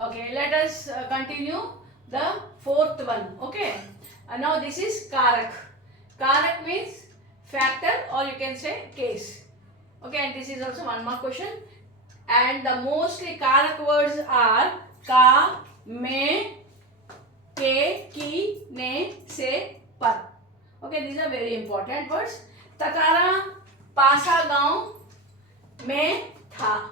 Okay, let us continue the fourth one. Okay, now this is karak. Karak means factor, or you can say case. Okay, and this is also one more question. And the mostly karak words are ka, me, ke, ki, ne, se, par. Okay, these are very important words. Tatara, pasa, gaon, में था,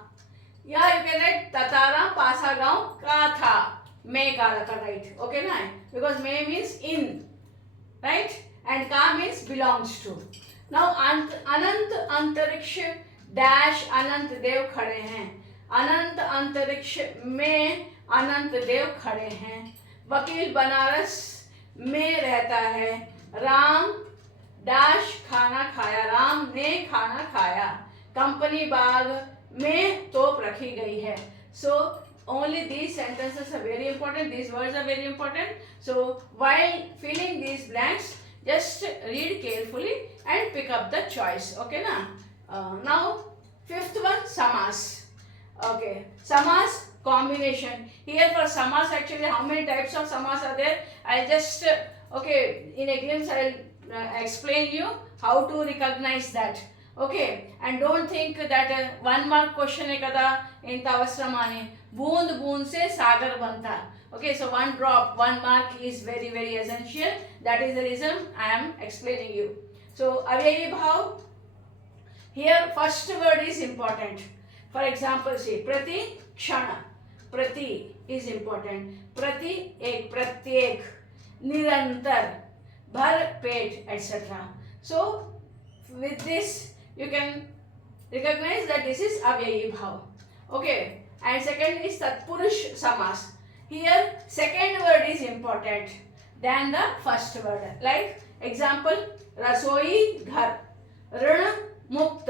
या you can write tatara pasa gaon ka tha, में का right. Okay na, because में means in, right, and ka means belongs to. Now अनंत अंतरिक्ष dash अनंत देव खड़े हैं, अनंत अंतरिक्ष में अनंत देव खड़े हैं. वकील बनारस में रहता है, राम डैश खाना खाया, राम ने खाना खाया. कंपनी बाग में तोप रखी गई है. So only these sentences are very important, these words are very important. So while filling these blanks, just read carefully and pick up the choice. Okay na? Now fifth one, samas. Okay, samas combination. Here for samas, actually how many types of samas are there? I just okay, in a glimpse I will explain you how to recognize that. Okay, and don't think that one mark question है कदा इन तवस्त्रमाने, बूंद बूंद से सागर बनता. Okay, so one drop, 1 mark is very very essential. That is the reason I am explaining you. So अव्ययी भाव, here first word is important. For example, say प्रति क्षण, प्रति is important, प्रति एक, प्रत्येक, निरंतर, भर पेट, etc. So with this you can recognize that this is avyayi bhav. Okay, and second is tatpurush samas. Here second word is important than the first word. Like example, rasoi ghar, ऋण मुक्त,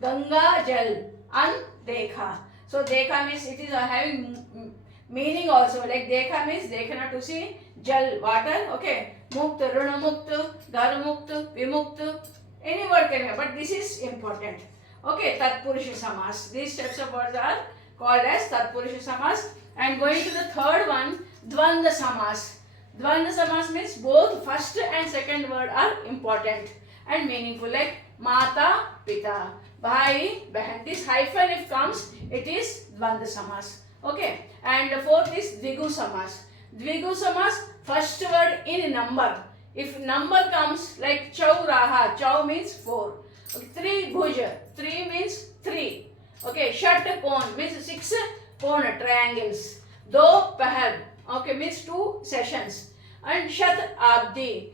गंगा जल, अनदेखा. So देखा means it is having meaning also. Like देखा means देखना, to see, जल water. Okay, मुक्त, ऋण मुक्त, घर मुक्त, विमुक्त, any word can have, but this is important. Okay, tatpurusha samas. These types of words are called as tatpurusha samas. And going to the third one, dvandva samas. Dvandva samas means both first and second word are important and meaningful. Like mata, pita, bhai, bahan. This hyphen if comes, it is dvandva samas. Okay, and the fourth is dvigu samas. Dvigu samas, first word in number. If number comes like chauraha, chau means 4. Okay, tribhuj, 3 means 3. Okay, shat kon means 6 kon, triangles. Do pahar, okay, means 2 sessions. And shat abdi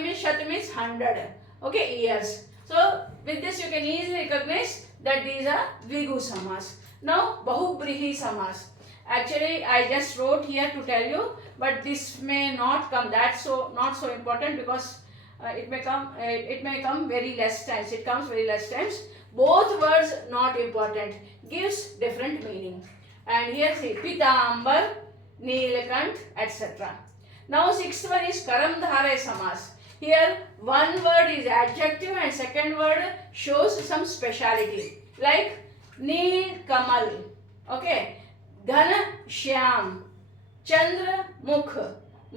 means shat means 100. Okay, years. So with this you can easily recognize that these are dvigu samas. Now bahubrihi samas. Actually I just wrote here to tell you, but this may not come, that's so not so important, because it may come very less times. It comes very less times. Both words not important, gives different meaning. And here see pitambar, nilakant, etc. Now sixth one is karamdhare samas. Here one word is adjective and second word shows some speciality. Like neel kamal. Okay, घन श्याम, चंद्र मुख,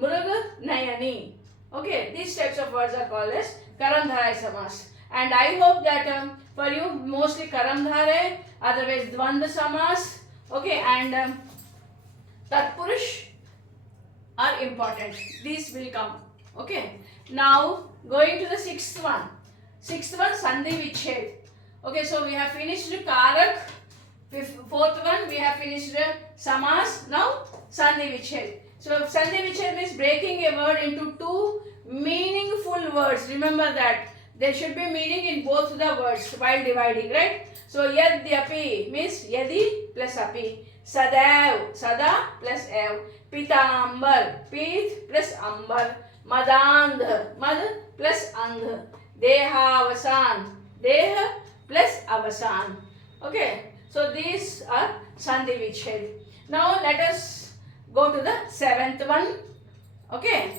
मृग नयनी. Okay, these types of words are called as karamdhare samas. And I hope that for you mostly karamdhare, otherwise dvandva samas, okay, and tatpurush are important. These will come. Okay, now going to the sixth one. Sixth one, sandhi vichhed. Okay, so we have finished karak. Fourth one, we have finished samas. Now sandhi vichhed. So sandhi vichhed means breaking a word into 2 meaningful words. Remember that there should be meaning in both the words while dividing, right? So yadyapi means yadi plus api, sadaiv, sada plus ev, pitambar, pith plus ambar, madandh, mad plus andh, dehavasan, deh plus avasan. Okay, so these are sandhi vichhed. Now let us go to the seventh one. Okay,